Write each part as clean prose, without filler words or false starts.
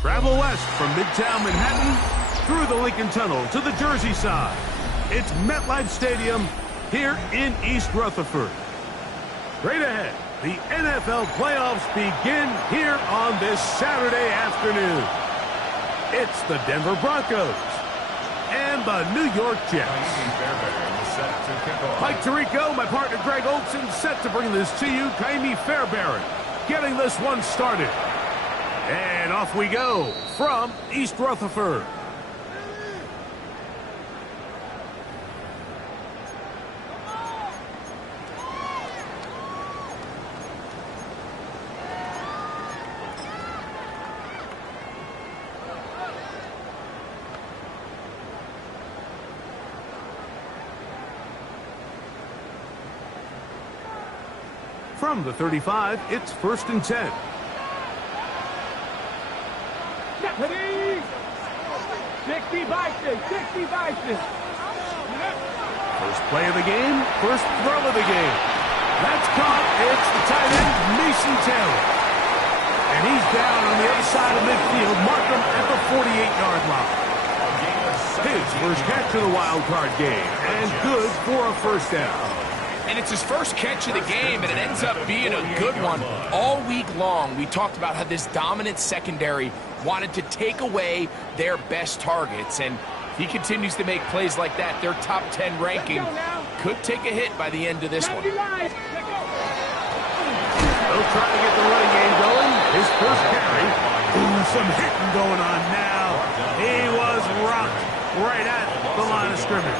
Travel west from Midtown Manhattan through the Lincoln Tunnel to the Jersey side. It's MetLife Stadium here in East Rutherford. Straight ahead, the NFL playoffs begin here on this Saturday afternoon. It's the Denver Broncos and the New York Jets. Mike Tirico, my partner Greg Olson, set to bring this to you. Kaimi Fairbairn getting this one started. And off we go from East Rutherford. From the 35, it's 1st and 10. Ready? 60 Bison, 60 Bison. First play of the game, first throw of the game. That's caught. It's the tight end, Mason Taylor. And he's down on the other side of midfield. Mark him at the 48-yard line. His first catch of the wild card game, and good for a first down. And it's his first catch of the game, and it ends up being a good one. All week long, we talked about how this dominant secondary wanted to take away their best targets, and he continues to make plays like that. Their top 10 ranking could take a hit by the end of this one. They'll try to get the running game going. His first carry. Ooh, some hitting going on now. He was rocked right at the line of scrimmage.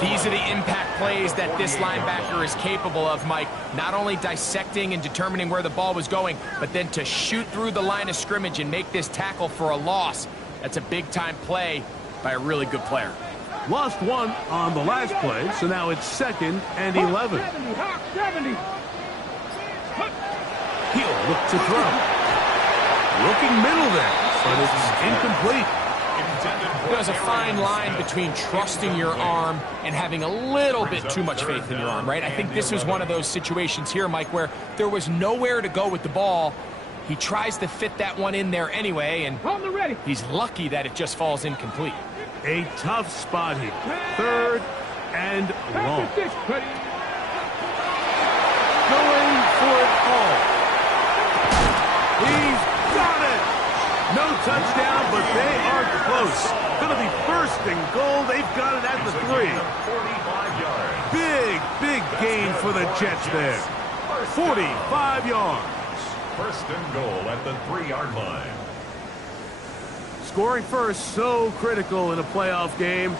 These are the impact plays that this linebacker is capable of, Mike. Not only dissecting and determining where the ball was going, but then to shoot through the line of scrimmage and make this tackle for a loss. That's a big-time play by a really good player. Lost one on the last play, so now it's 2nd and 11. He'll look to throw. Looking middle there, but it's incomplete. There's a fine line between trusting your arm and having a little bit too much faith in your arm, right? I think this was one of those situations here, Mike, where there was nowhere to go with the ball. He tries to fit that one in there anyway, and he's lucky that it just falls incomplete. A tough spot here. 3rd and long. Going for it all. He's got it. No touchdown, but they are close. Going to be 1st and goal. They've got it at the 3. Big gain for the Jets there. 45 yards. 1st and goal at the 3-yard line. Scoring first, so critical in a playoff game.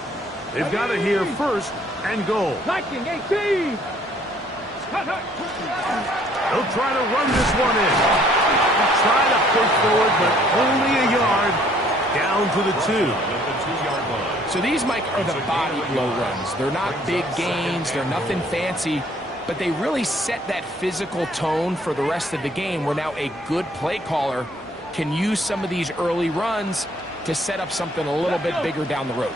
They've got it here, 1st and goal. Liking 18. They'll try to run this one in. Try to push forward, but only a yard. Down to the 2. So these, Mike, are the body blow runs. They're not big gains. They're nothing fancy. But they really set that physical tone for the rest of the game where now a good play caller can use some of these early runs to set up something a little bit bigger down the road.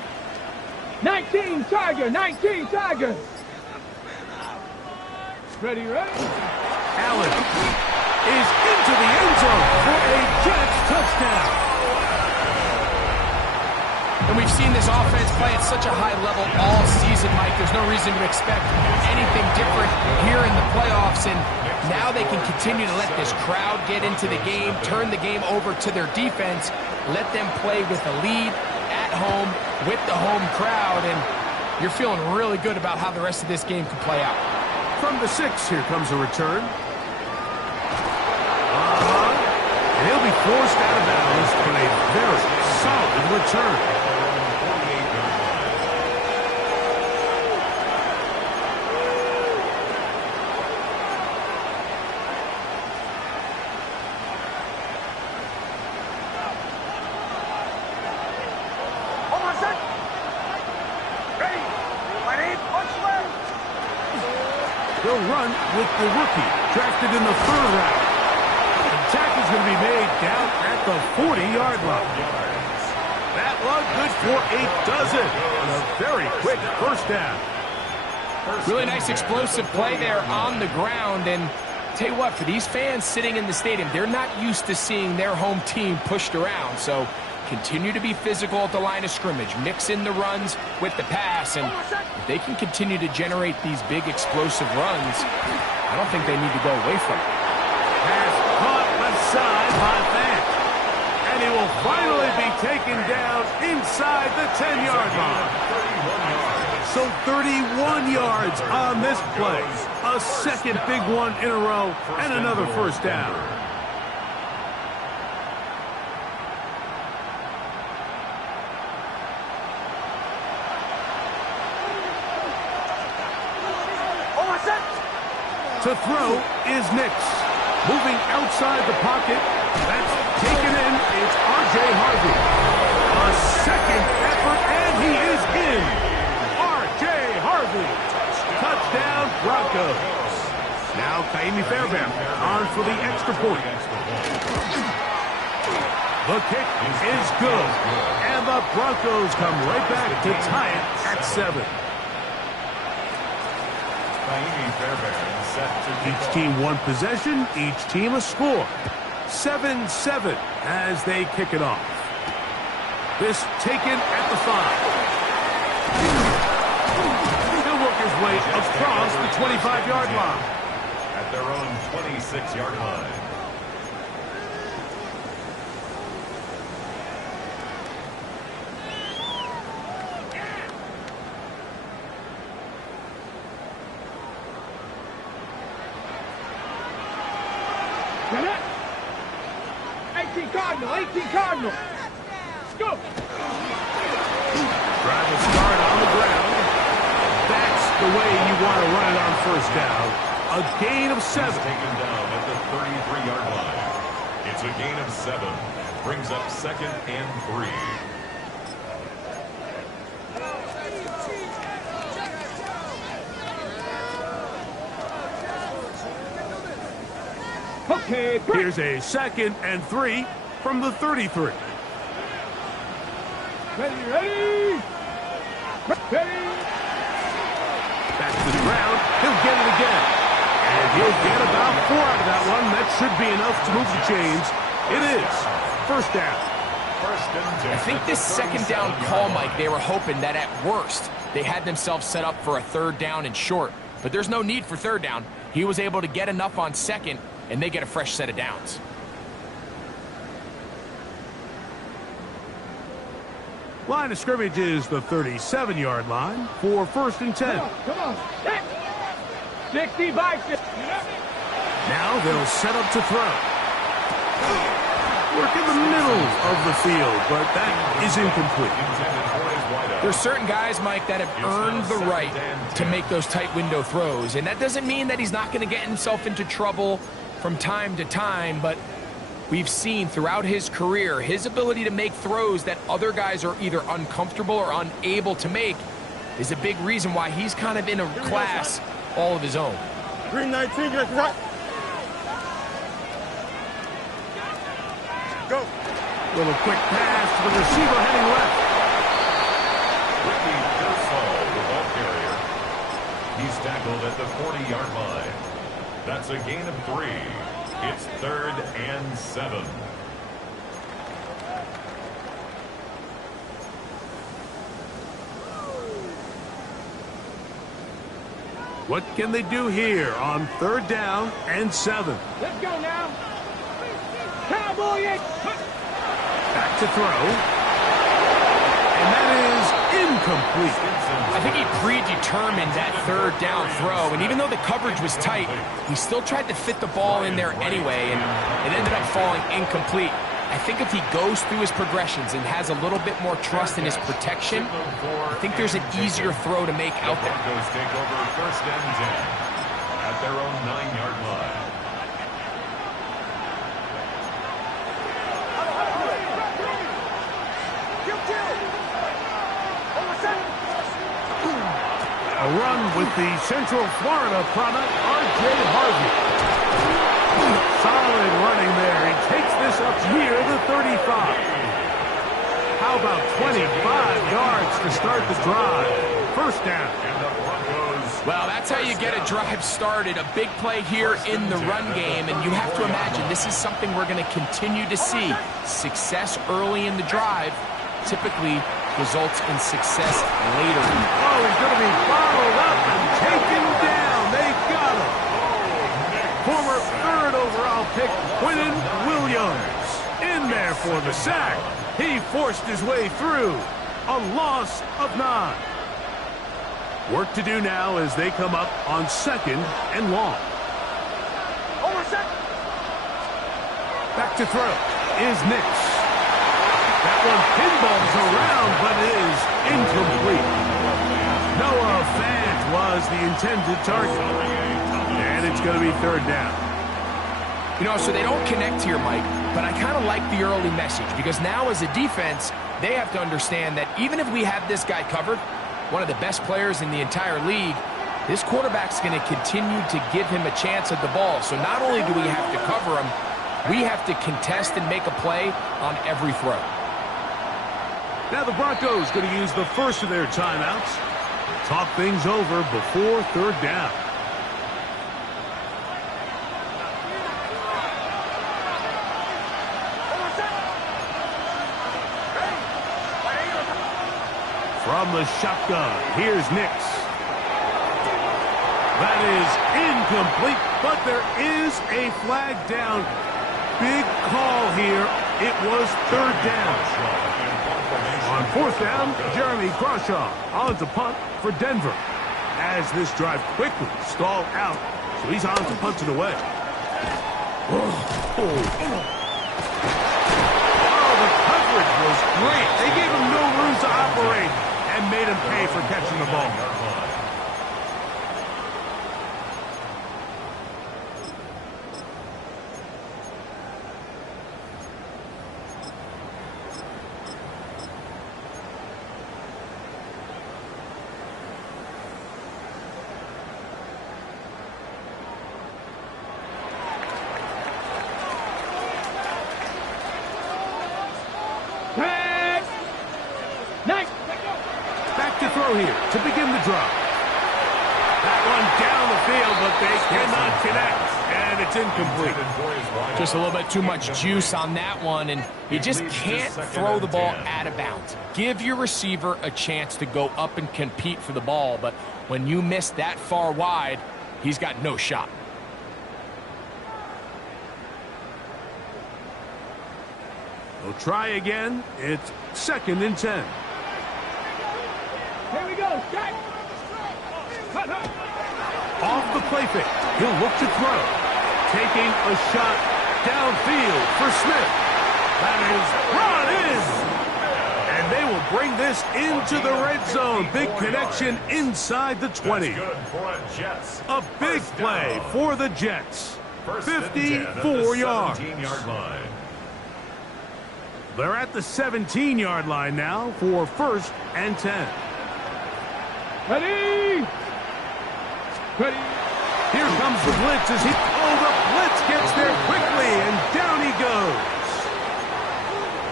19 Tiger, 19 Tiger. Ready, ready. Allen is into the end zone for a Jets touchdown. And we've seen this offense play at such a high level all season, Mike. There's no reason to expect anything different here in the playoffs. And now they can continue to let this crowd get into the game, turn the game over to their defense, let them play with a lead at home with the home crowd. And you're feeling really good about how the rest of this game can play out. From the 6, here comes a return. And he'll be forced out of bounds, but a very solid return. They'll run with the rookie, drafted in the 3rd round. The tackle's going to be made down at the 40-yard line. That looked good for a dozen. And a very quick first down. Really nice explosive play there on the ground. And tell you what, for these fans sitting in the stadium, they're not used to seeing their home team pushed around. So continue to be physical at the line of scrimmage. Mix in the runs with the pass. And if they can continue to generate these big explosive runs, I don't think they need to go away from it. Pass caught left side by Fant. And he will finally be taken down inside the 10-yard line. So 31 yards on this play. A second big one in a row and another first down. To throw is Nix. Moving outside the pocket. That's taken in. It's R.J. Harvey. A second effort, and he is in. R.J. Harvey. Touchdown, Broncos. Now Kaimi Fairbairn on for the extra point. The kick is good. And the Broncos come right back to tie it at 7. Each team one possession, each team a score. 7-7 as they kick it off. This taken at the 5. He'll work his way across the 25-yard line. At their own 26-yard line. Cardinal. Scoop. Drive will start on the ground. That's the way you want to run it on first down. A gain of 7. He's taken down at the 33-yard line. It's a gain of 7. Brings up 2nd and 3. Okay, here's a 2nd and 3 from the 33. Ready. Ready. Back to the ground. He'll get it again. And he'll get about 4 out of that one. That should be enough to move the chains. It is. First down. I think this second down call, Mike, they were hoping that at worst they had themselves set up for a 3rd down and short. But there's no need for 3rd down. He was able to get enough on 2nd, and they get a fresh set of downs. Line of scrimmage is the 37-yard line for 1st and 10. Come on. 60 by 50. Now they'll set up to throw. Work in the middle of the field, but that is incomplete. There's certain guys, Mike, that have earned the right to make those tight window throws. And that doesn't mean that he's not going to get himself into trouble from time to time, but we've seen throughout his career, his ability to make throws that other guys are either uncomfortable or unable to make is a big reason why he's kind of in a class all of his own. Green 19, get right. Go. Little quick pass to the receiver heading left. Ricky Pearsall, the ball carrier. He's tackled at the 40-yard line. That's a gain of 3. It's 3rd and 7. What can they do here on 3rd down and 7? Let's go now. Cowboy it. Back to throw. And that is incomplete. I think he predetermined that 3rd down throw, and even though the coverage was tight, he still tried to fit the ball in there anyway, and it ended up falling incomplete. I think if he goes through his progressions and has a little bit more trust in his protection, I think there's an easier throw to make out there. Broncos take over 1st and 10 at their own 9-yard line. A run with the Central Florida product, R.J. Harvey. Solid running there. He takes this up near the 35. How about 25 yards to start the drive? 1st down. Well, that's how you get a drive started. A big play here in the run game, and you have to imagine this is something we're going to continue to see. Success early in the drive typically results in success later. Oh, he's going to be followed up and taken down. They got him. Former 3rd overall pick, Quinnen Williams, in there for the sack. He forced his way through. A loss of 9. Work to do now as they come up on 2nd and long. Over set. Back to throw is Nix. That one pinballs around, but is incomplete. Noah Fant was the intended target. And it's going to be 3rd down. You know, so they don't connect here, Mike, but I kind of like the early message because now as a defense, they have to understand that even if we have this guy covered, one of the best players in the entire league, this quarterback's going to continue to give him a chance at the ball. So not only do we have to cover him, we have to contest and make a play on every throw. Now the Broncos going to use the first of their timeouts. Talk things over before 3rd down. From the shotgun, here's Nix. That is incomplete, but there is a flag down. Big call here. It was 3rd down. On 4th down, Jeremy Crawshaw on to punt for Denver. As this drive quickly stalled out, so he's on to punt it away. Oh, the coverage was great. They gave him no room to operate and made him pay for catching the ball. Back to throw here to begin the drive. That one down the field, but they cannot connect, and it's incomplete. Just a little bit too much juice on that one, and you just can't throw the ball out of bounds. Give your receiver a chance to go up and compete for the ball, but when you miss that far wide, he's got no shot. They'll try again. It's 2nd and 10. Here we go. Jack. Off the play fake. He'll look to throw. Taking a shot downfield for Smith. That is brought in. And they will bring this into the red zone. Big connection inside the 20. A big play for the Jets. 54 yards. They're at the 17-yard line now for 1st and 10. Ready? Ready? Here comes the blitz as the blitz gets there quickly, and down he goes.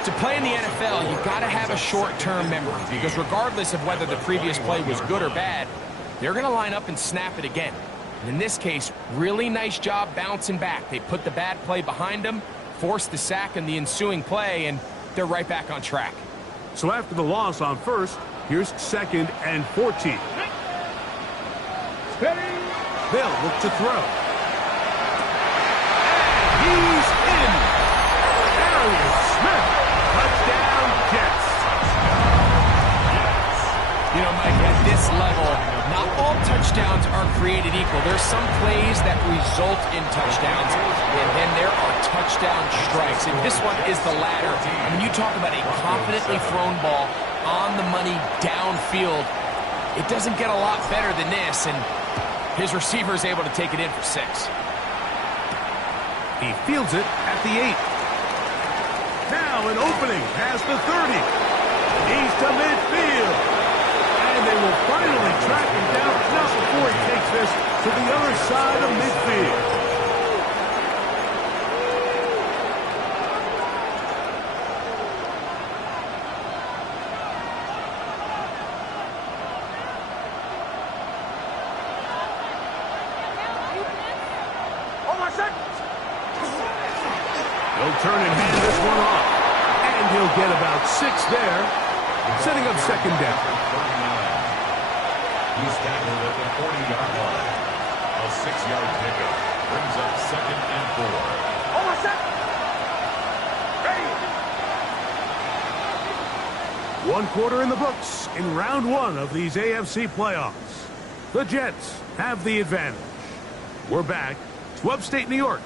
To play in the NFL, you've got to have a short-term memory, because regardless of whether the previous play was good or bad, they're going to line up and snap it again. And in this case, really nice job bouncing back. They put the bad play behind them, forced the sack in the ensuing play, and they're right back on track. So after the loss on 1st, here's 2nd and 14. Ready? They'll look to throw. And he's in. Arian Smith. Touchdown, Jets. You know, Mike, at this level, not all touchdowns are created equal. There's some plays that result in touchdowns, and then there are touchdown strikes. And this one is the latter. And when you talk about a confidently thrown ball on the money downfield, it doesn't get a lot better than this, and his receiver is able to take it in for 6. He fields it at the 8. Now an opening past the 30. He's to midfield. And they will finally track him down just before he takes this to the other side of midfield. He'll turn and hand this one off. And he'll get about 6 there, setting up 2nd down. He's tackled at the 40-yard line. A 6-yard pickup brings up 2nd and 4. Hold on a second. Ready? 1 quarter in the books in round 1 of these AFC playoffs. The Jets have the advantage. We're back to upstate New York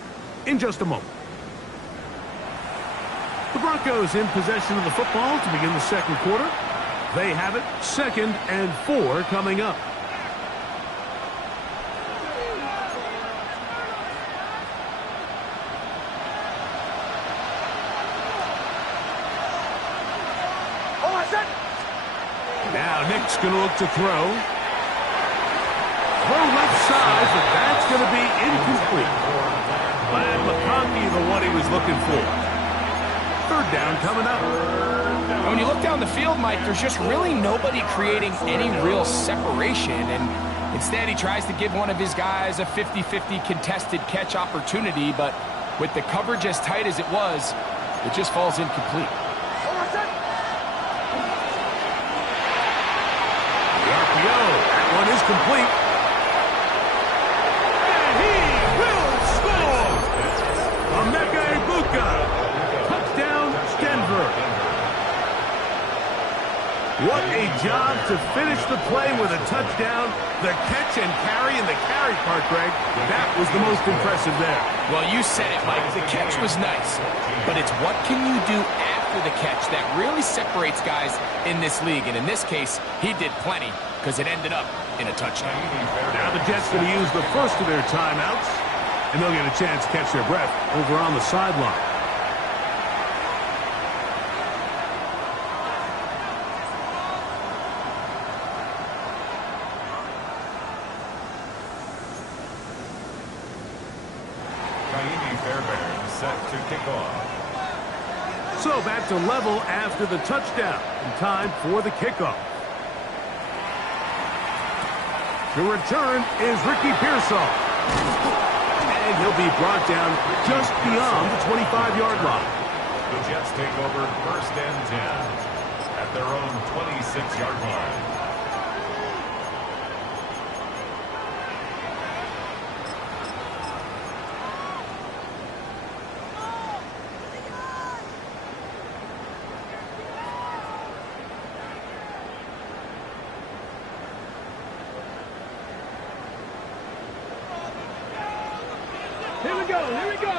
in just a moment. The Broncos in possession of the football to begin the 2nd quarter. They have it 2nd and 4 coming up. Now Nick's going to look to throw. Throw left side, but that's going to be incomplete. Glad McConkey the one he was looking for. 3rd down coming up. And when you look down the field, Mike, there's just really nobody creating any real separation. And instead, he tries to give one of his guys a 50-50 contested catch opportunity. But with the coverage as tight as it was, it just falls incomplete. The RPO, that one is complete. And he will score! Emeka Egbuka. Touchdown, Denver. What a job to finish the play with a touchdown. The catch and carry, and the carry part, Greg, that was the most impressive there. Well, you said it, Mike. The catch was nice, but it's what can you do after the catch that really separates guys in this league. And in this case, he did plenty because it ended up in a touchdown. Now the Jets going to use the first of their timeouts, and they'll get a chance to catch their breath over on the sideline. Set to kick off. So back to level after the touchdown. And time for the kickoff. The return is Ricky Pearsall. And he'll be brought down just beyond the 25-yard line. The Jets take over 1st and 10 at their own 26-yard line. Here we go, here we go.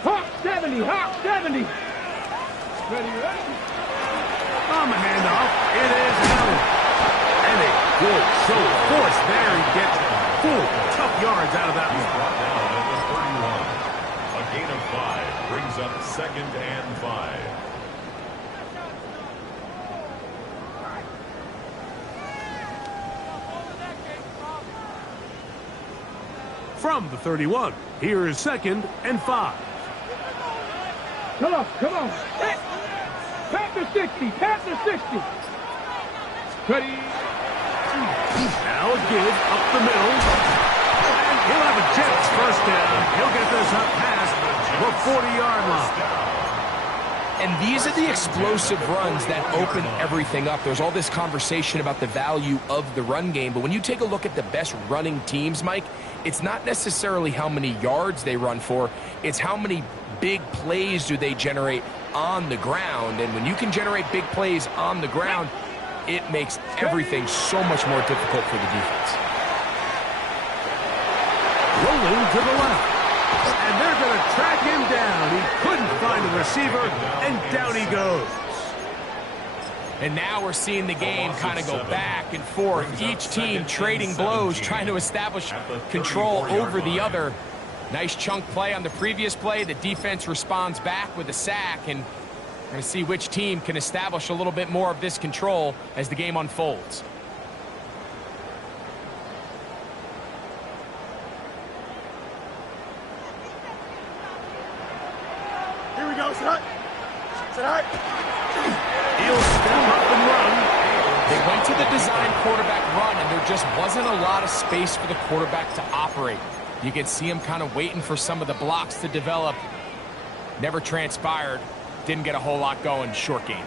Hawk 70, Hawk 70. Ready, ready. On the handoff, it is Allen. And a good show of force there. He gets 4 tough yards out of that He's one. brought down at the 31. A gain of 5 brings up 2nd and 5. from the 31. Here is 2nd and 5. Come on, come on. Pat the 60, pat the 60. Ready? Now a give up the middle. And he'll have a Jets first down. He'll get this up past the 40-yard line. And these are the explosive runs that open everything up. There's all this conversation about the value of the run game, but when you take a look at the best running teams, Mike, it's not necessarily how many yards they run for, it's how many big plays do they generate on the ground. And when you can generate big plays on the ground, it makes everything so much more difficult for the defense. Rolling to the left. And they're going to track him down. He couldn't find a receiver, and down he goes. And now we're seeing the game kind of go back and forth. Each team trading blows, trying to establish control over the other. Nice chunk play on the previous play. The defense responds back with a sack, and we're going to see which team can establish a little bit more of this control as the game unfolds. Here we go, Sit high. He'll step up and run. They went to the design quarterback run, and there just wasn't a lot of space for the quarterback to operate. You can see him kind of waiting for some of the blocks to develop. Never transpired. Didn't get a whole lot going. Short game.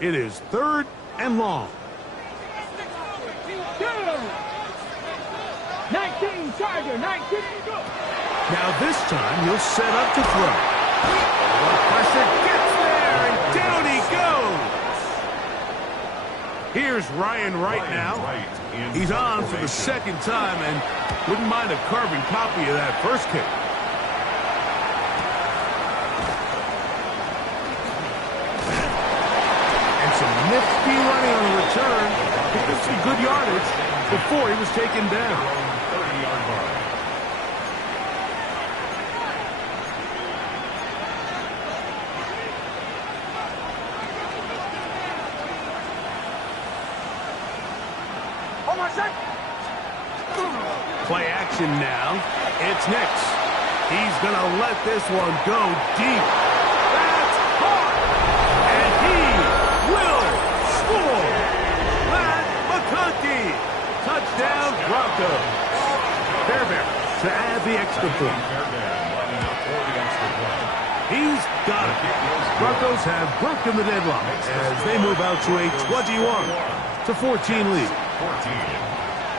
It is 3rd and long. 19, Tiger, 19, go. Now this time he'll set up to throw. The pressure gets there, and down he goes. Here's Ryan Wright now. He's on for the 2nd time and wouldn't mind a carbon copy of that first kick. And some nifty running on the return. Picked up some good yardage before he was taken down. 30-yard line. Play action now. It's Nix. He's going to let this one go deep. That's hard. And he will score. Matt McConkey. Touchdown, Broncos. Fairbairn to add the extra point. He's got it. Broncos have broken the deadlock as they move out to a 21-14 lead.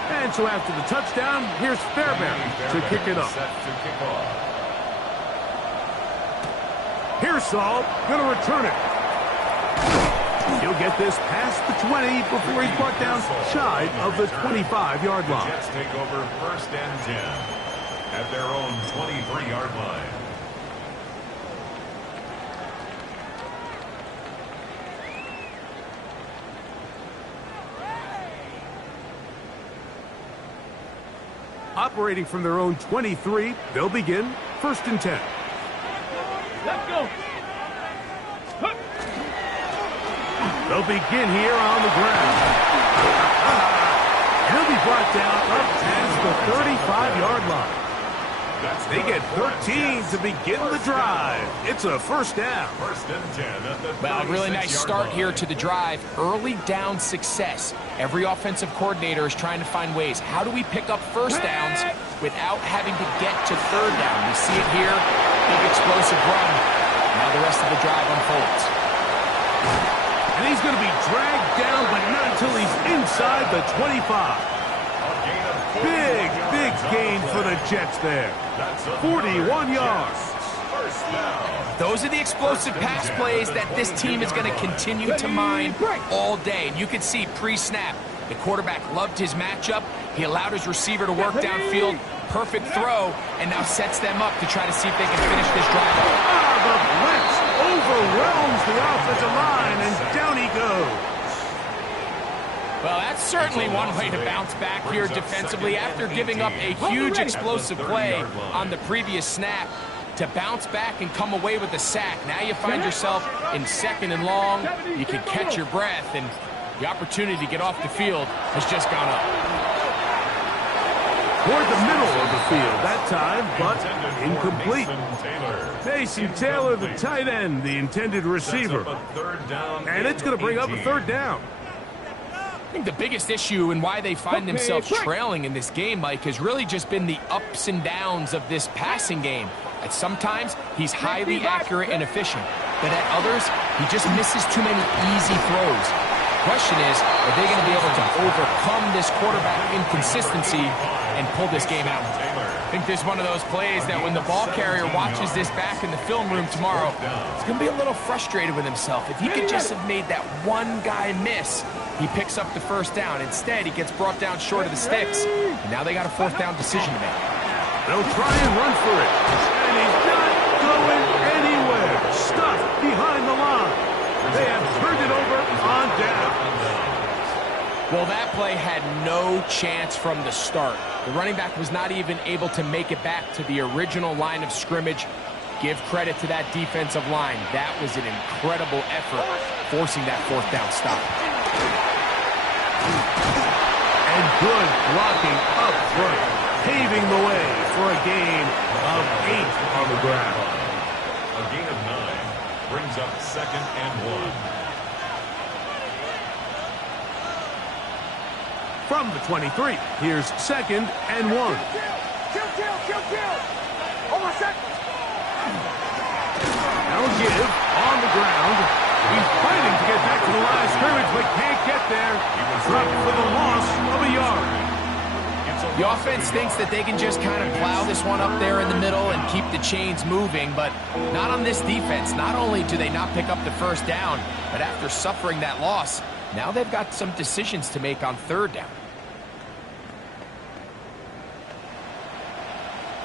And so after the touchdown, here's Fairbairn to kick it up. Here's Saul, going to return it. He'll get this past the 20 before he's brought down shy of the 25-yard line. Jets take over 1st and 10 at their own 23-yard line. Operating from their own 23, they'll begin 1st and 10. Let's go. They'll begin here on the ground. He'll be brought down up past the 35-yard line. They get 13 to begin the drive. It's a 1st down. 1st and 10 at the Well, really nice start here to the drive. Early down success. Every offensive coordinator is trying to find ways. How do we pick up 1st downs without having to get to 3rd down? We see it here. Big explosive run. Now the rest of the drive unfolds. And he's going to be dragged down, but not until he's inside the 25. Big gain for the Jets there. 41 yards. Those are the explosive pass plays that this team is going to continue to mine all day. And you can see pre-snap, the quarterback loved his matchup. He allowed his receiver to work downfield. Perfect throw, and now sets them up to try to see if they can finish this drive out. The blitz overwhelms the offensive line, and down he goes. Well, that's certainly one way to bounce back here defensively after giving up a huge explosive play on the previous snap. to bounce back and come away with a sack. Now you find yourself in 2nd and long. You can catch your breath, and the opportunity to get off the field has just gone up. Toward the middle of the field that time, but incomplete. Mason Taylor, the tight end, the intended receiver. And it's going to bring up a 3rd down. I think the biggest issue and why they find themselves trailing in this game, Mike, has really just been the ups and downs of this passing game. At sometimes, he's highly accurate and efficient, but at others, he just misses too many easy throws. The question is, are they going to be able to overcome this quarterback inconsistency and pull this game out? I think this is one of those plays that when the ball carrier watches this back in the film room tomorrow, he's going to be a little frustrated with himself. If he could just have made that one guy miss, he picks up the 1st down. Instead, he gets brought down short of the sticks, and now they got a 4th down decision to make. They'll try and run for it, and he's not going anywhere. Stuffed behind the line. They have turned it over on down. Well, that play had no chance from the start. The running back was not even able to make it back to the original line of scrimmage. Give credit to that defensive line. That was an incredible effort, forcing that 4th down stop. And good blocking up front, paving the way for a gain of 8 on the ground. A gain of 9 brings up 2nd and 1. From the 23, here's 2nd and 1. Kill. Almost set. Now give on the ground. He's fighting to get back to the line of scrimmage, but can't get there. Dropped for the loss of a yard. The offense thinks that they can just kind of plow this one up there in the middle and keep the chains moving, but not on this defense. Not only do they not pick up the 1st down, but after suffering that loss, now they've got some decisions to make on 3rd down.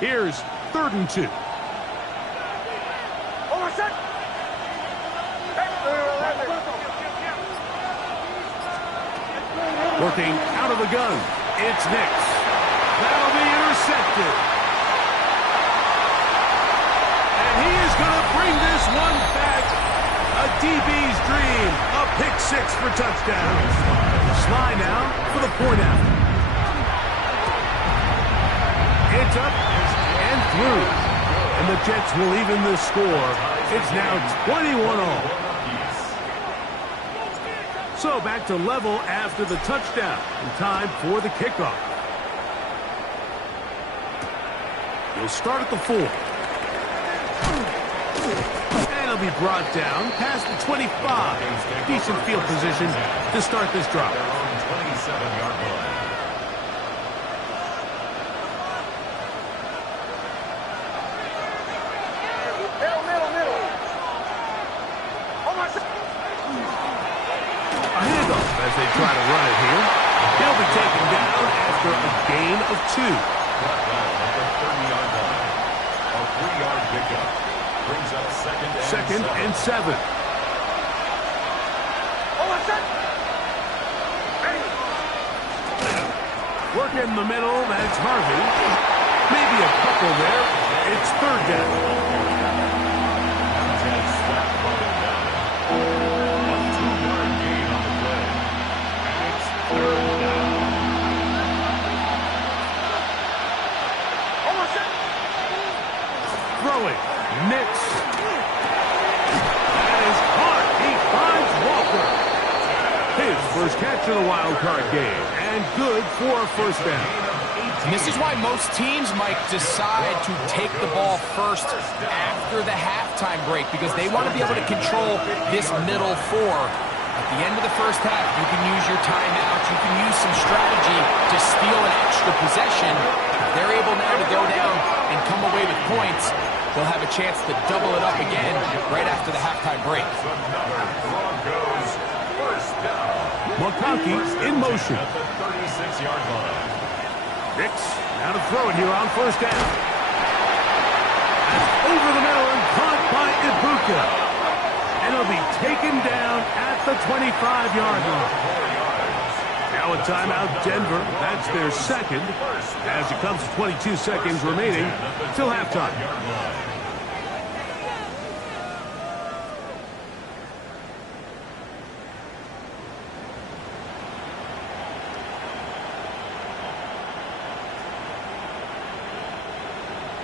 Here's 3rd and 2. Almost set. Working out of the gun. It's Nix. That'll be intercepted. And he is going to bring this one back. A DB's dream. A pick 6 for touchdown. Sly now for the point after. It's up and through. And the Jets will even the score. It's now 21-all. So back to level after the touchdown. And time for the kickoff. He'll start at the 4. And he'll be brought down past the 25. Decent field position to start this drive. 27-yard line. Middle. Almost set. A handoff as they try to run it here. He'll be taken down after a gain of 2. Brought down at the 30-yard line. A 3-yard pickup brings up 2nd and 7. Almost set. Work in the middle, that's Harvey. Maybe a couple there. It's 3rd down. Throwing, Nix. That is caught. He finds Walker. His first catch of the wild card game, and good for a 1st down. And this is why most teams might decide to take the ball first after the halftime break, because they want to be able to control this middle 4. At the end of the 1st half, you can use your timeouts, you can use some strategy to steal an extra possession. If they're able now to go down and come away with points, they'll have a chance to double it up again right after the halftime break. Broncos 1st down. McConkey in motion. At the 36-yard line. Nix now to throw it here on 1st down. That's over the middle and caught by Ibuka. And he'll be taken down at the 25-yard line. Now a timeout, Denver. That's their 2nd as it comes to 22 seconds remaining till halftime.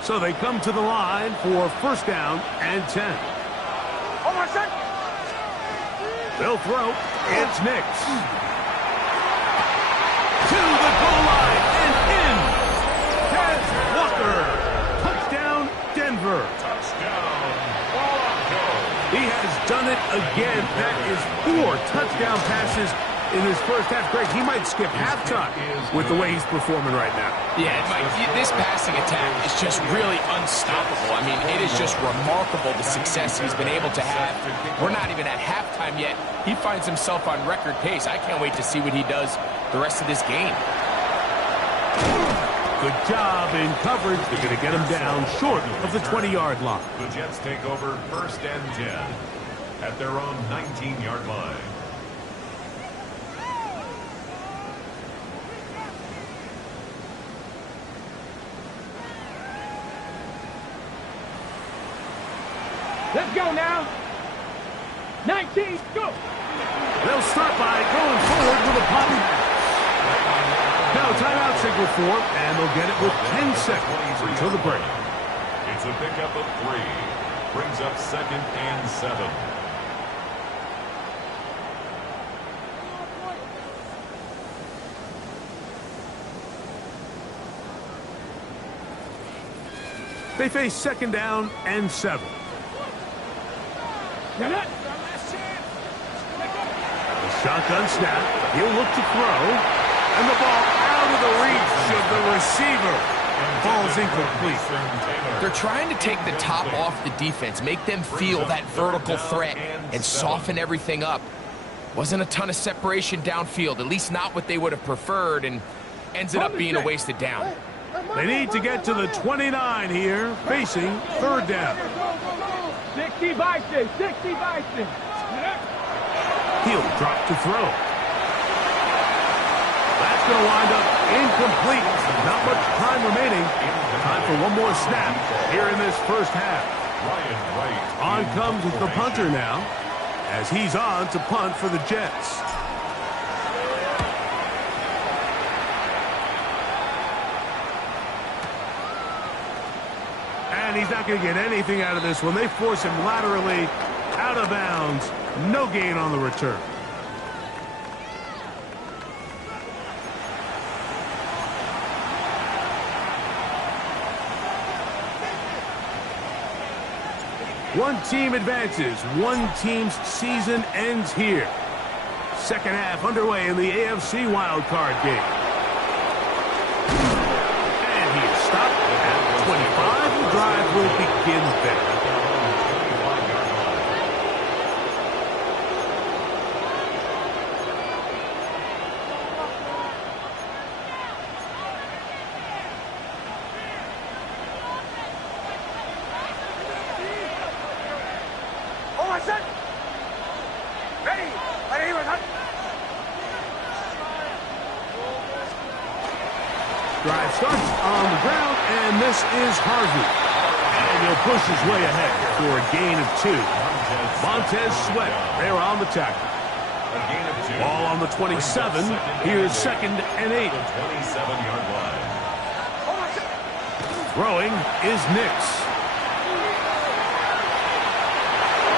So they come to the line for first down and 10. On my set. They'll throw. It's Nix. To the goal line and in. Tez Walker. Touchdown, Denver. Touchdown, Broncos. He has done it again. That is 4 touchdown passes in his first half. Greg, he might skip halftime with the way he's performing right now. Yeah, Mike, this passing attack is just really unstoppable. I mean, it is just remarkable the success he's been able to have. We're not even at halftime yet. He finds himself on record pace. I can't wait to see what he does the rest of this game. Good job in coverage. They're going to get him down short of the 20-yard line. The Jets take over first and 10 at their own 19-yard line. Let's go now. 19, go. They'll start by going forward with a poppy pass. Now timeout signal for, and they'll get it with 10 seconds until the break. It's a pickup of 3. Brings up second and 7. They face second down and 7. You're not. The shotgun snap. He'll look to throw. And the ball out of the reach of the receiver. Ball's incomplete. They're trying to take the top off the defense, make them feel that vertical threat, and soften everything up. Wasn't a ton of separation downfield, at least not what they would have preferred, and ends it up being a wasted down. They need to get to the 29 here, facing third down. 60 by 6, 60 by 6. He'll drop to throw. That's going to wind up incomplete. Not much time remaining. Time for one more snap here in this first half. On comes the punter now, as he's on to punt for the Jets. And he's not going to get anything out of this one. They force him laterally out of bounds. No gain on the return. One team advances. One team's season ends here. Second half underway in the AFC wildcard game. And he is stopped at 25. The drive will begin there. Drive starts on the ground, and this is Harvey. And he'll push his way ahead for a gain of 2. Montez Sweat there on the tackle. Ball on the 27. Here's second and 8. 27-yard line. Throwing is Nix.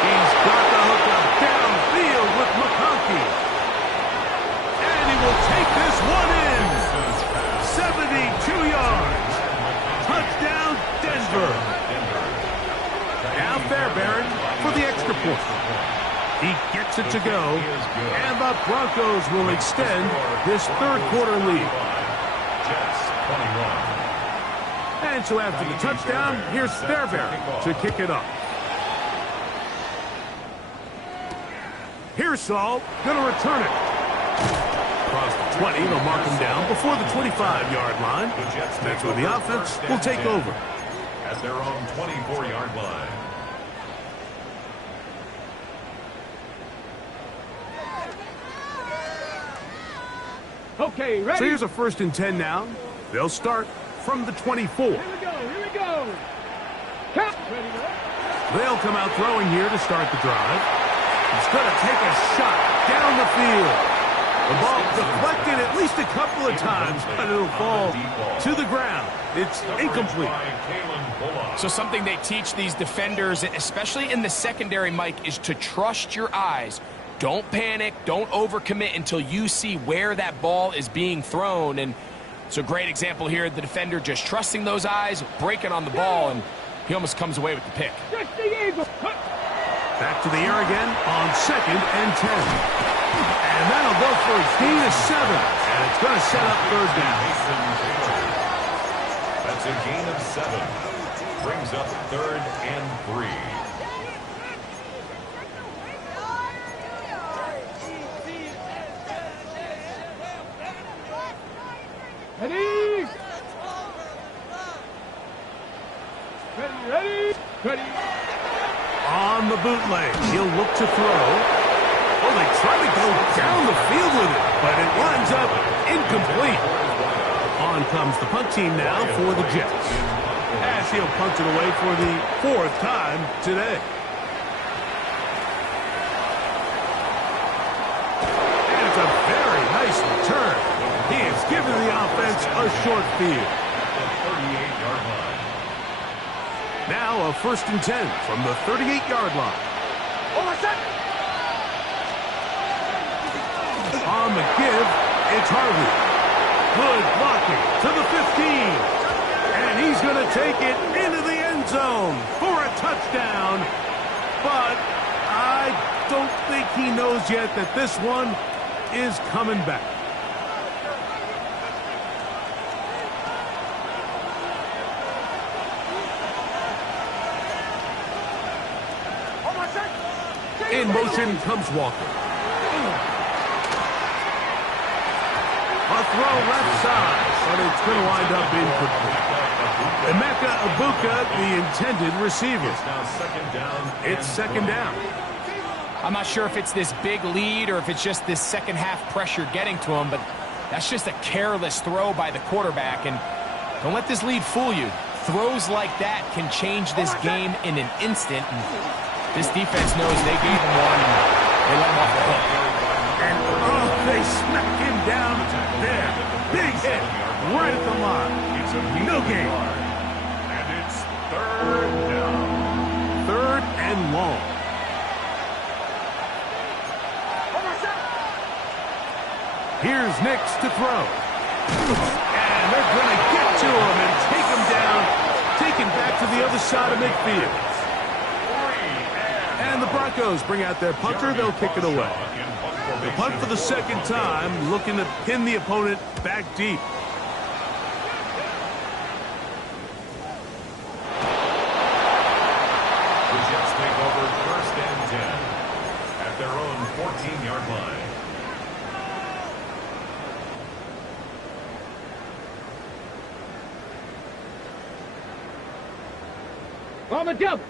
He's got the hookup downfield with McConkey. And he will take this one in. 72 yards. Touchdown, Denver. Now Fairbairn for the extra point. He gets it to go, and the Broncos will extend this third-quarter lead. And so after the touchdown, here's Fairbairn to kick it up. Here's Saul, going to return it. Across the 20, they'll mark him down before the 25-yard line. That's where the offense will take over. At their own 24-yard line. Okay, ready? So here's a 1st and 10 now. They'll start from the 24. Here we go, here we go. Count. Ready, They'll come out throwing here to start the drive. He's going to take a shot down the field. The ball deflected at least a couple of times, but it'll fall to the ground. It's incomplete. So something they teach these defenders, especially in the secondary, Mike, is to trust your eyes. Don't panic, don't overcommit until you see where that ball is being thrown. And it's a great example here, the defender just trusting those eyes, breaking on the ball, and he almost comes away with the pick. Back to the air again on 2nd and 10. And that'll go for a gain of 7. And it's going to set up 3rd down. That's a gain of 7. Brings up 3rd and 3. Ready? Ready? On the bootleg, he'll look to throw. Oh, they try to go down the field with it, but it winds up incomplete. On comes the punt team now for the Jets, as he'll punt it away for the 4th time today. And it's a very nice return. He has given the offense a short field. The 38-yard line. Now a 1st and 10 from the 38-yard line. On the give, it's Harvey. Good blocking to the 15. And he's going to take it into the end zone for a touchdown. But I don't think he knows yet that this one is coming back. In motion comes Walker. A throw left side, but it's going to wind up incomplete. Emeka Ibuka, the intended receiver. It's 2nd down. I'm not sure if it's this big lead or if it's just this second half pressure getting to him, but that's just a careless throw by the quarterback. And don't let this lead fool you. Throws like that can change this game in an instant. And this defense knows they gave him one and they let him off the hook. And oh, they smack him down there. Big hit right at the line. It's a no gain. And it's 3rd down. 3rd and long. Here's Nix to throw. And they're going to get to him and take him down. Taken back to the other side of midfield. And the Broncos bring out their punter. They'll kick it away. The punt for the 2nd time, looking to pin the opponent back deep. The Jets take over 1st and 10 at their own 14-yard line. On the jump.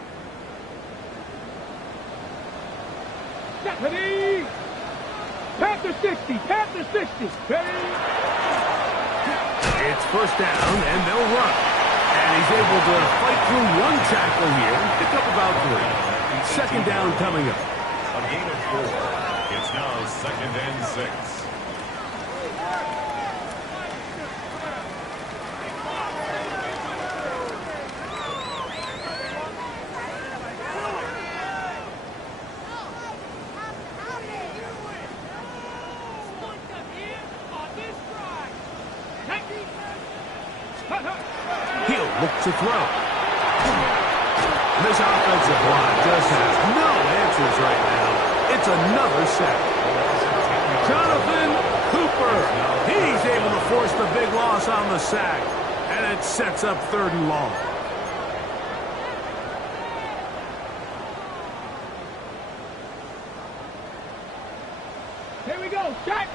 Ready? Panther 60. Panther 60. Ready? It's 1st down, and they'll run. And he's able to fight through one tackle here, pick up about 3. 2nd down coming up. A gain of 4. It's now 2nd and 6. He'll look to throw. This offensive line just has no answers right now. It's another sack. Jonathan Cooper. He's able to force the big loss on the sack. And it sets up 3rd and long. Here we go. Check.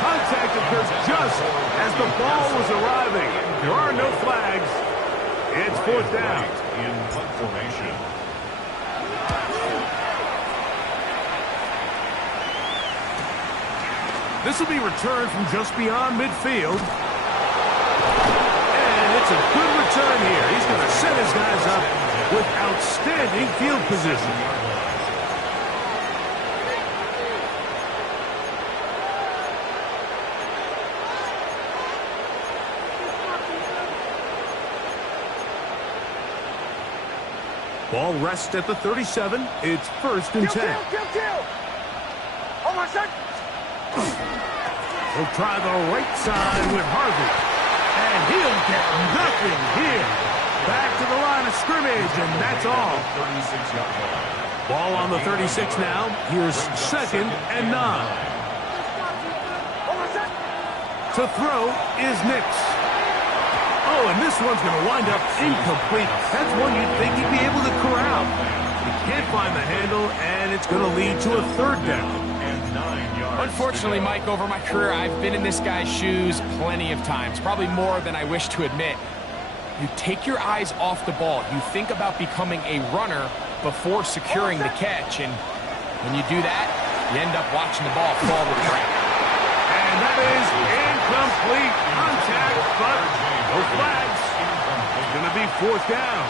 Contact occurs just as the ball was arriving. There are no flags. It's 4th down. In punt formation. This will be returned from just beyond midfield. And it's a good return here. He's going to set his guys up with outstanding field position. Ball rests at the 37. It's 1st and 10. Hold on, son. He'll try the right side with Harvey. And he'll get nothing here. Back to the line of scrimmage, and that's all. 36-yard line. Ball on the 36 now. Here's 2nd and 9. Hold on, son. To throw is Nix. Oh, and this one's going to wind up incomplete. That's one you'd think he'd be able to corral. He can't find the handle, and it's going to lead to a 3rd down. And 9 yards. Unfortunately, Mike, over my career, I've been in this guy's shoes plenty of times, probably more than I wish to admit. You take your eyes off the ball. You think about becoming a runner before securing the catch, and when you do that, you end up watching the ball fall to the ground. And that is incomplete contact, but no flags. It's going to be 4th down.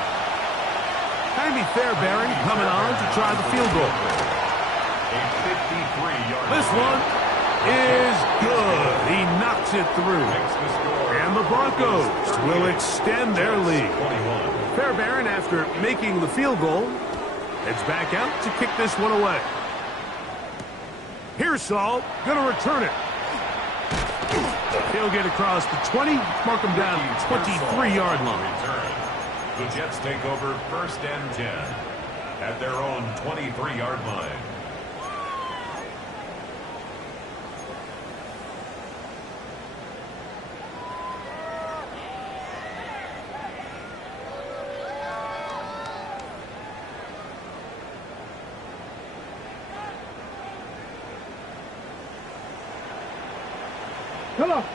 Jaime Fairbairn coming on to try the field goal. A 53-yard. This one is good. He knocks it through. And the Broncos will extend their lead. Fairbairn, after making the field goal, heads back out to kick this one away. Here's Saul, going to return it. He'll get across the 20, mark him down at the 23-yard line. The Jets take over 1st and 10 at their own 23-yard line.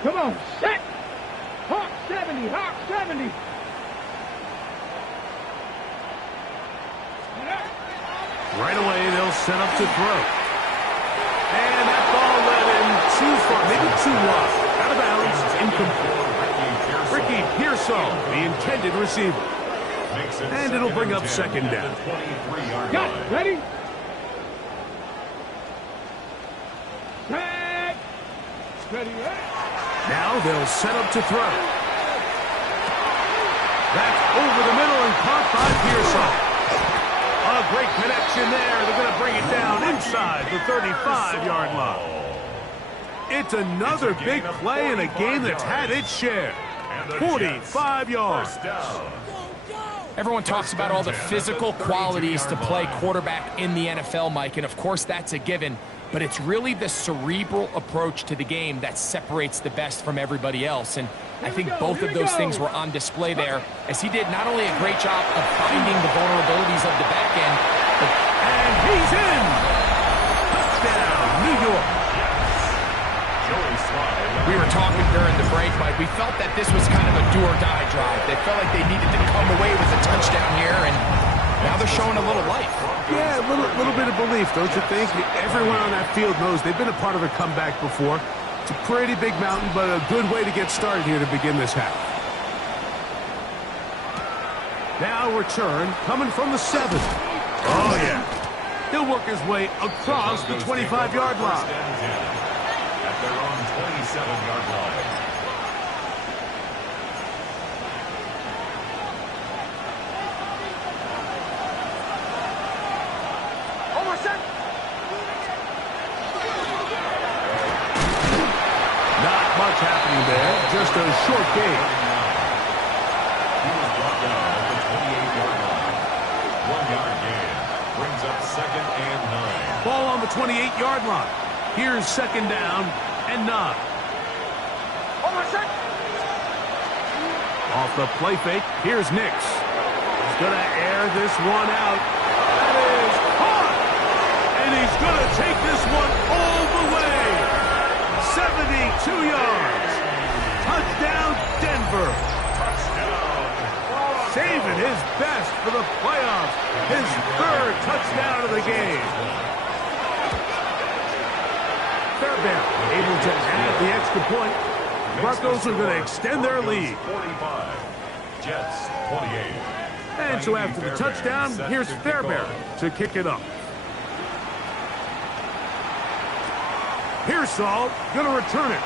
Come on, set! Hawk 70, Hawk 70! Right away, they'll set up to throw. And that ball led him too far, maybe too wide. Out of bounds, incomplete. Ricky Pearsall, the intended receiver. And it'll bring up 2nd down. Got it, ready? Set! Ready, ready? Now they'll set up to throw. That's over the middle and caught by Pearsall. A great connection there. They're going to bring it down inside the 35-yard line. It's another big play in a game that's had its share. 45 yards. Everyone talks about all the physical qualities to play quarterback in the NFL, Mike, and of course that's a given. But it's really the cerebral approach to the game that separates the best from everybody else. And I think both of those things were on display there, as he did not only a great job of finding the vulnerabilities of the back end, but... And he's in! Touchdown, New York! We were talking during the break, Mike. We felt that this was kind of a do-or-die drive. They felt like they needed to come away with a touchdown here, and now they're showing a little life. Yeah, a little bit of belief, don't you think? Everyone on that field knows they've been a part of a comeback before. It's a pretty big mountain, but a good way to get started here to begin this half. Now return coming from the 7. Oh, yeah. He'll work his way across the 25-yard line. At their own 27-yard line. Happening there, just a short gain. He was brought down at the 28-yard line. 1-yard gain brings up 2nd and 9. Ball on the 28-yard line. Here's 2nd down and 9. Off the play fake, here's Nix. He's going to air this one out. That is caught! And he's going to take this one all the way. 72 yards. Touchdown, Denver. Touchdown. Saving his best for the playoffs. His 3rd touchdown of the game. Fairbairn able to add the extra point. Broncos are going to extend their lead. 45. Jets 28. And so after the touchdown, here's Fairbairn to kick it up. Here's Saul, going to return it.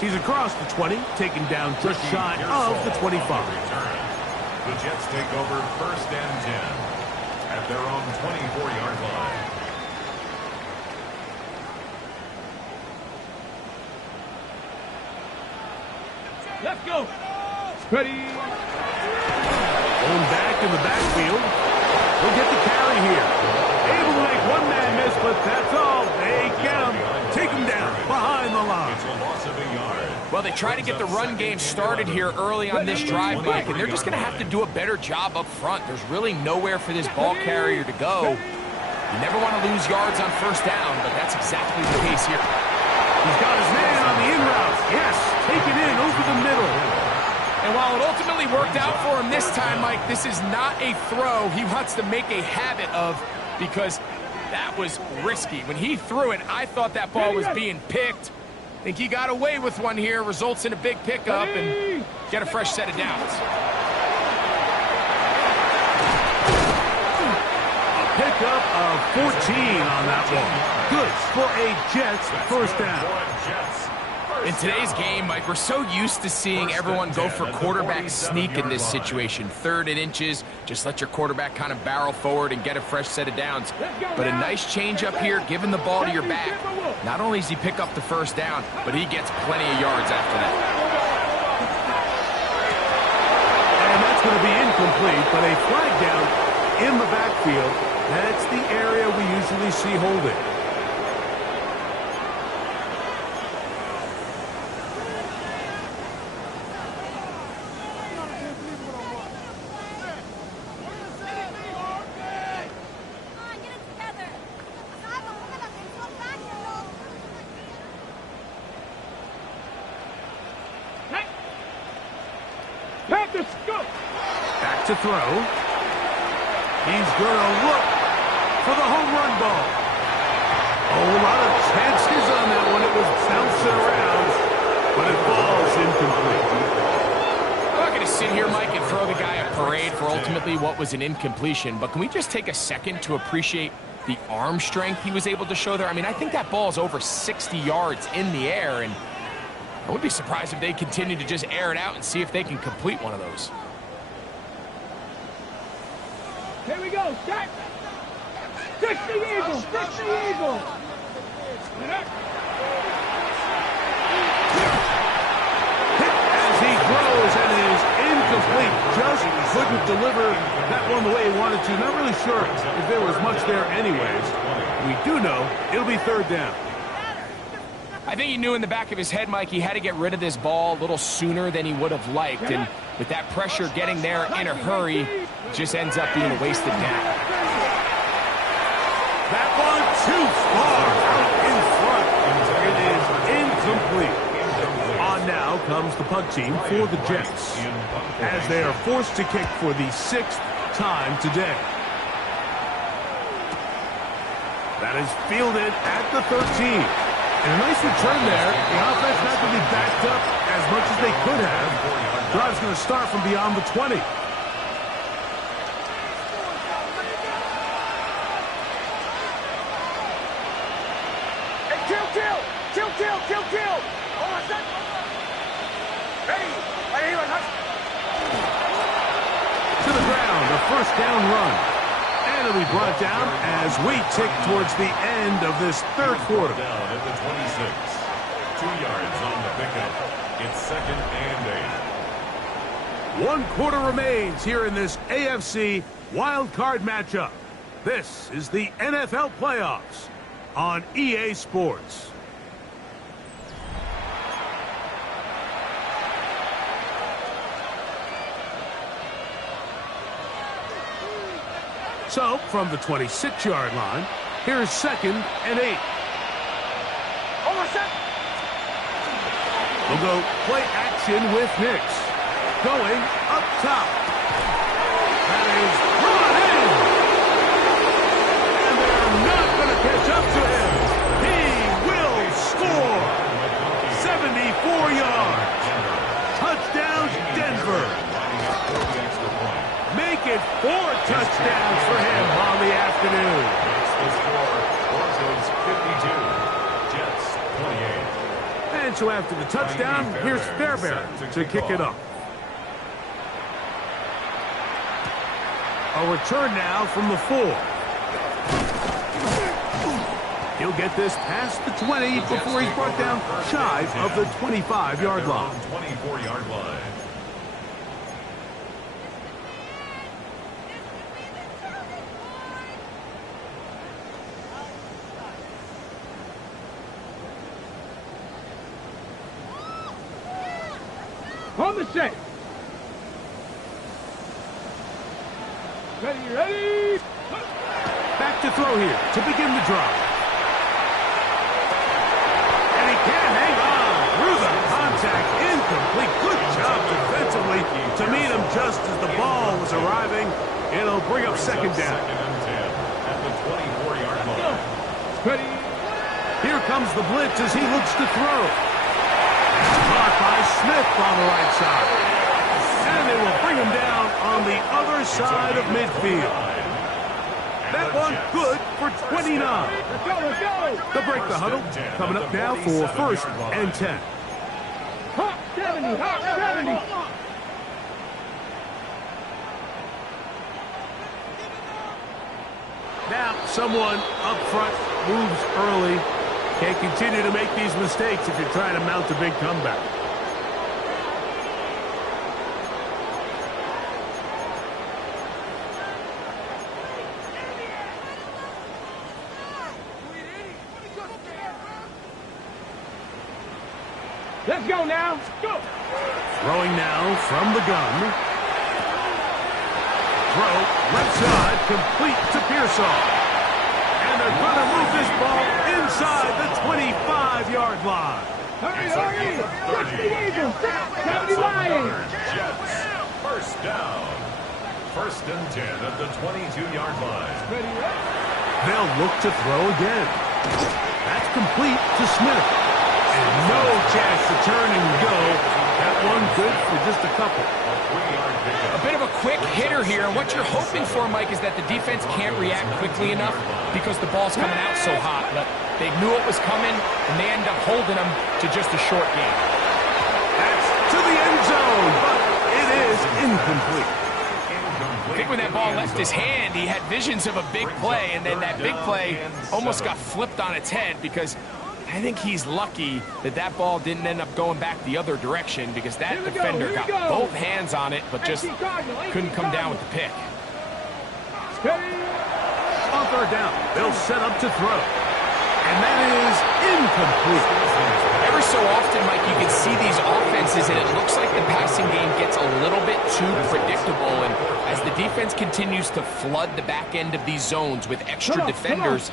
He's across the 20, taken down just shy of the 25. The Jets take over 1st and 10 at their own 24-yard line. Let's go. Ready. Going back in the backfield. He'll get the carry here. Able to make one man miss, but that's all. They get him. Take him down behind the line. It's a loss of a yard. Well, they try to get the run game started here early on this drive, Mike, and they're just going to have to do a better job up front. There's really nowhere for this ball carrier to go. You never want to lose yards on 1st down, but that's exactly the case here. He's got his man on the in route. Yes, take it in over the middle. And while it ultimately worked out for him this time, Mike, this is not a throw he wants to make a habit of, because that was risky. When he threw it, I thought that ball was being picked. I think he got away with one here, results in a big pickup, and get a fresh set of downs. A pickup of 14 on that one. Good for a Jets 1st down. In today's game, Mike, we're so used to seeing everyone go for quarterback sneak in this situation. 3rd and inches, just let your quarterback kind of barrel forward and get a fresh set of downs. But a nice change up here, giving the ball to your back. Not only does he pick up the 1st down, but he gets plenty of yards after that. And that's going to be incomplete, but a flag down in the backfield. That's the area we usually see holding. Back to throw. He's going to look for the home run ball. Oh, a lot of chances on that one. It was bouncing around, but it falls incomplete. I'm not going to sit here, Mike, and throw the guy a parade for ultimately what was an incompletion, but can we just take a second to appreciate the arm strength he was able to show there? I mean, I think that ball is over 60 yards in the air, and I would be surprised if they continue to just air it out and see if they can complete one of those. Here we go. Set. 60 Eagles. 60 Eagles. Hit as he throws, and it is incomplete. Just couldn't deliver that one the way he wanted to. Not really sure if there was much there anyways. We do know it'll be 3rd down. I think he knew in the back of his head, Mike, he had to get rid of this ball a little sooner than he would have liked. And with that pressure getting there in a hurry, it just ends up being a wasted down. That one too far out in front. It is incomplete. On now comes the punt team for the Jets, as they are forced to kick for the 6th time today. That is fielded at the 13. And a nice return there. The offense not going to be backed up as much as they could have. Drive's going to start from beyond the 20. Hey, kill. Almost done. Ready. To the ground, a 1st down run. And it'll be brought down as we tick towards the end of this 3rd quarter. Down at the 26. 2 yards on the pickup. It's 2nd and 8. 1 quarter remains here in this AFC wildcard matchup. This is the NFL playoffs on EA Sports. So, from the 26-yard line, here's 2nd and 8. Almost set. We'll go play action with Nix. Going up top. That is brought in. And they're not going to catch up to him. He will score. 74 yards. Touchdown, Denver. afternoon. Makes the score Broncos 52, Jets 28. And so after the touchdown, here's Fairbairn to kick it off. A return now from the 4. He'll get this past the 20 before he's brought down shy of the 25-yard line. 24-yard line. On the set. Ready. Back to throw here to begin the drive. And he can't hang on through the contact. Incomplete. Good job defensively to meet him just as the ball was arriving. It'll bring up second down. Second and 10 at the 24-yard line. Ready. Here comes the blitz as he looks to throw. Caught by Smith on the right side. And they will bring him down on the other side of midfield. That one good for 29. Let's go. They'll break the huddle. Coming up now for first and 10. Hawk 70. Hawk 70. Now someone up front moves early. Can't continue to make these mistakes if you're trying to mount a big comeback. Let's go now. Go. Throwing now from the gun. Throw, left side, complete to Pearsall. And they're going to move this ball inside the 25-yard line. Hurry. 60 Eagles. 70 Lions. Jets, first down. First and 10 at the 22-yard line. Ready. They'll look to throw again. That's complete to Smith. And no chance to turn and go. That one good for just a couple. A bit of a quick hitter here, and what you're hoping for, Mike, is that the defense can't react quickly enough because the ball's coming out so hot. But they knew it was coming, and they end up holding them to just a short gain. That's to the end zone, but it is incomplete. I think when that ball left his hand, he had visions of a big play, and then that big play almost got flipped on its head because I think he's lucky that that ball didn't end up going back the other direction because that defender got both hands on it but just couldn't come down with the pick. On third down, they'll set up to throw. And that is incomplete. Ever so often, Mike, you can see these offenses, and it looks like the passing game gets a little bit too predictable. And as the defense continues to flood the back end of these zones with extra defenders,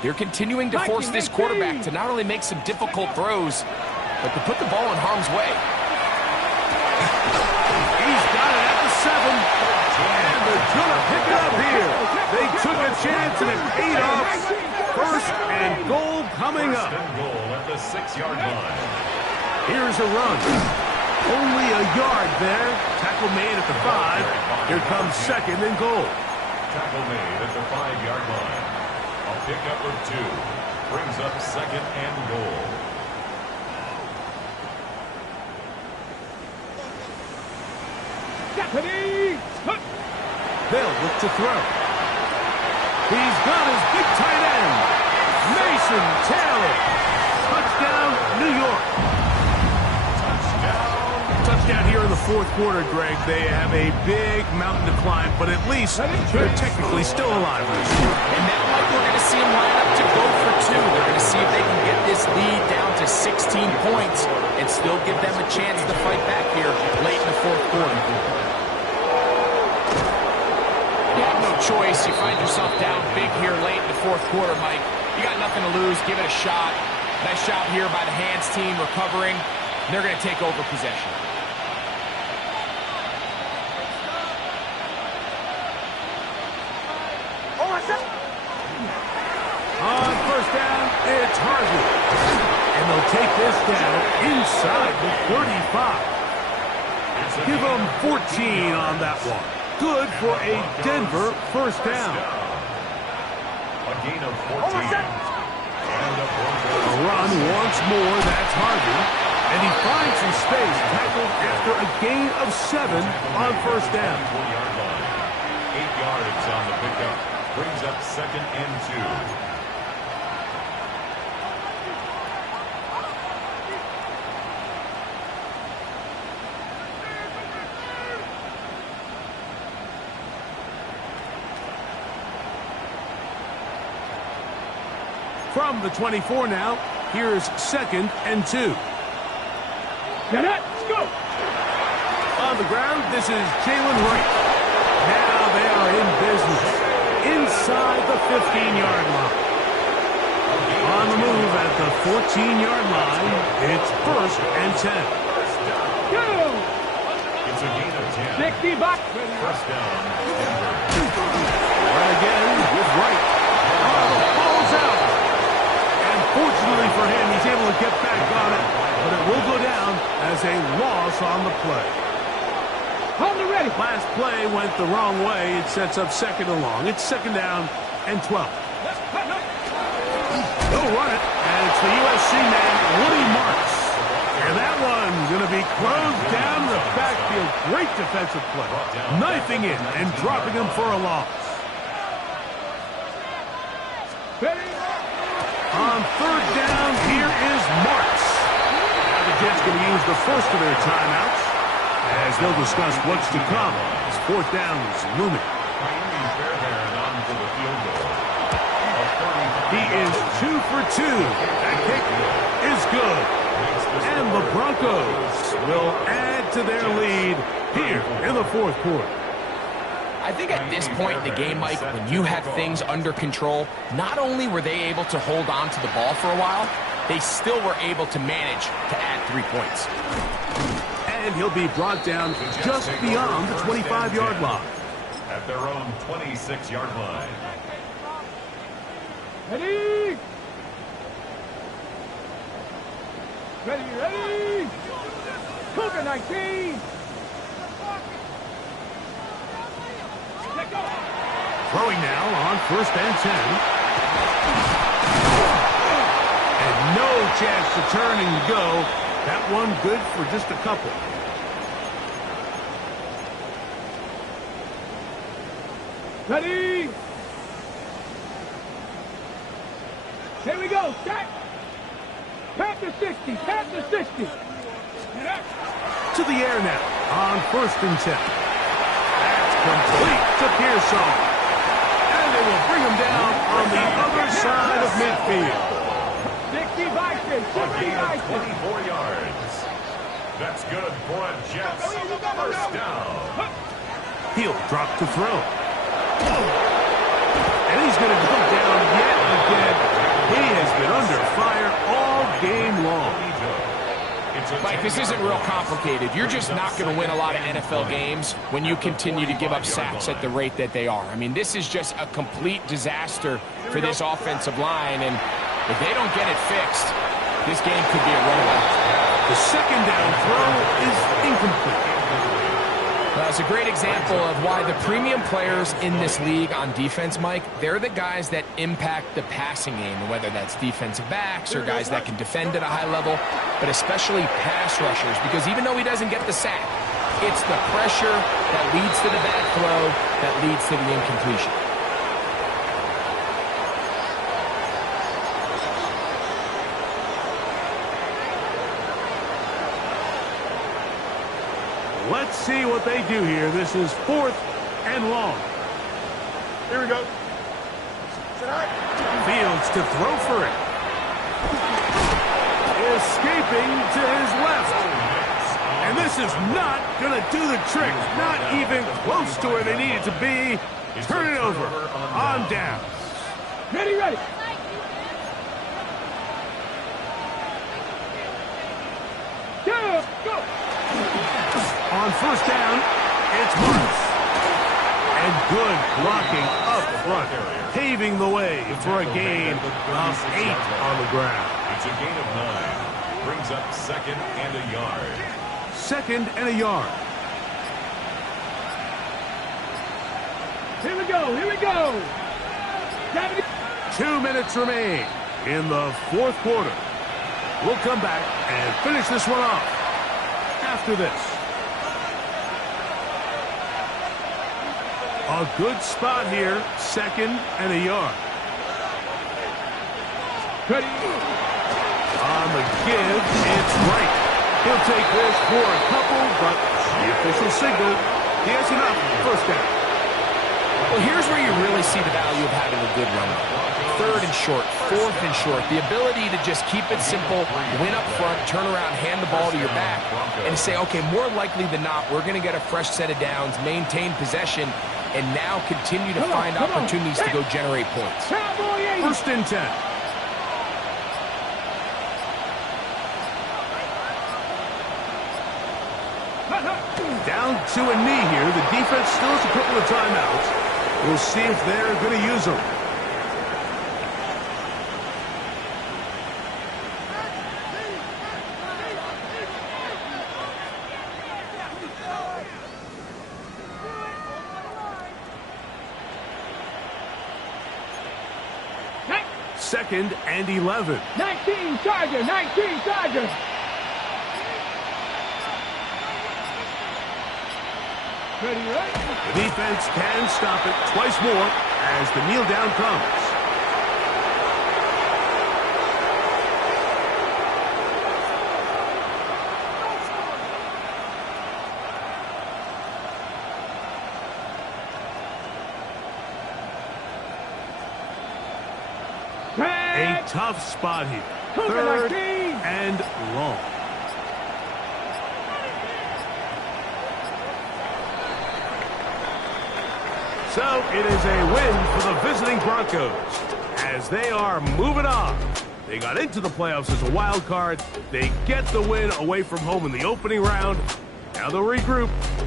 they're continuing to force this quarterback to not only make some difficult throws, but to put the ball in harm's way. He's got it at the 7. And they're going to pick it up here. They took a chance, and it paid off. First and goal coming up. First and goal at the 6-yard line. Here's a run. Only a yard there. Tackle made at the 5. Here comes second and goal. Tackle made at the 5-yard line. A pickup of 2. Brings up second and goal. They'll look to throw. He's got his big tight end, Mason Taylor. Touchdown, New York. Touchdown here in the fourth quarter, Greg. They have a big mountain to climb, but at least they're technically still alive. And now, Mike, we're going to see them line up to go for 2. They're going to see if they can get this lead down to 16 points and still give them a chance to fight back here late in the fourth quarter. You have no choice. You find yourself down big here late in the fourth quarter, Mike. You got nothing to lose. Give it a shot. Nice job here by the hands team recovering. They're going to take over possession. On first down, it's Harvey. And they'll take this down inside the 35. Give them 14 on that one. Good for a Denver first down. gain of 14. And the Broncos A run once more, that's Harvey. And he finds some space, tackled after a gain of 7 on first down. 4-yard line. 8 yards on the pickup. Brings up 2nd and 2. From the 24 now, here's 2nd and 2. Get it. Let's go. On the ground, this is Jalen Wright. Now they are in business inside the 15-yard line. On the move at the 14-yard line, it's 1st and 10. Go. It's a gain of 10. 60 back. First down, Denver. Right again with Wright. Oh, the ball's out. And fortunately for him, he's able to get back on it, but it will go down as a loss on the play. On the ready. Last play went the wrong way. It sets up 2nd and long. It's 2nd down and 12. They'll run it, and it's the USC man, Woody Marks. And that one's going to be closed down in the backfield. Great defensive play. Knifing in and dropping him for a loss. Ready. On 3rd down, here is Marks. Now the Jets going to use the first of their timeouts as they'll discuss what's to come as 4th down is looming. He is 2 for 2. That kick is good. And the Broncos will add to their lead here in the 4th quarter. I think at this point in the game, Mike, when you have things under control, not only were they able to hold on to the ball for a while, they still were able to manage to add 3 points. And he'll be brought down just beyond the 25-yard line. At their own 26-yard line. Ready. Ready. Cougar 19. Let go. Throwing now on 1st and 10. And no chance to turn and go. That one good for just a couple. Ready. Here we go. Set. Panther 60. Panther 60. To the air now on 1st and 10. That's complete to Pearsall. And they will bring him down on the other side of midfield. 60 Vikings. 60 Vikings. 24 yards. That's good for a Jets first down. He'll drop to throw. And he's going to go down yet again. He has been under fire all game long. Mike, this isn't real complicated. You're just not going to win a lot of NFL games when you continue to give up sacks at the rate that they are. I mean, this is just a complete disaster for this offensive line, and if they don't get it fixed, this game could be a runaway. The 2nd down throw is incomplete. It's a great example of why the premium players in this league on defense, Mike, they're the guys that impact the passing game, whether that's defensive backs or guys that can defend at a high level, but especially pass rushers, because even though he doesn't get the sack, it's the pressure that leads to the bad throw that leads to the incompletion. Let's see what they do here. This is 4th and long. Here we go. Fields to throw for it. Escaping to his left. And this is not going to do the trick. Not even close to where they need it to be. Turn it over on down. Ready. Go. On 1st down, it's Marks. And good blocking up front, paving the way for a gain of 8 on the ground. It's a gain of 9. Brings up 2nd and a yard. 2nd and a yard. Here we go. Get 2 minutes remain in the fourth quarter. We'll come back and finish this one off after this. A good spot here, 2nd and a yard. Ready. On the give, it's right. He'll take this for a couple, but the official signal, he has enough. First down. Well, here's where you really see the value of having a good run. 3rd and short, 4th and short. The ability to just keep it simple, win up front, turn around, hand the ball to your back, and say, okay, more likely than not, we're going to get a fresh set of downs, maintain possession, and now continue to find opportunities to go generate points. 1st and 10. Down to a knee here. The defense still has a couple of timeouts. We'll see if they're going to use them. Second and 11. 19 Charger, 19 Charger. Ready, right? The defense can stop it twice more as the kneel down comes. A tough spot here. 3rd and long. So it is a win for the visiting Broncos as they are moving on. They got into the playoffs as a wild card. They get the win away from home in the opening round. Now they'll regroup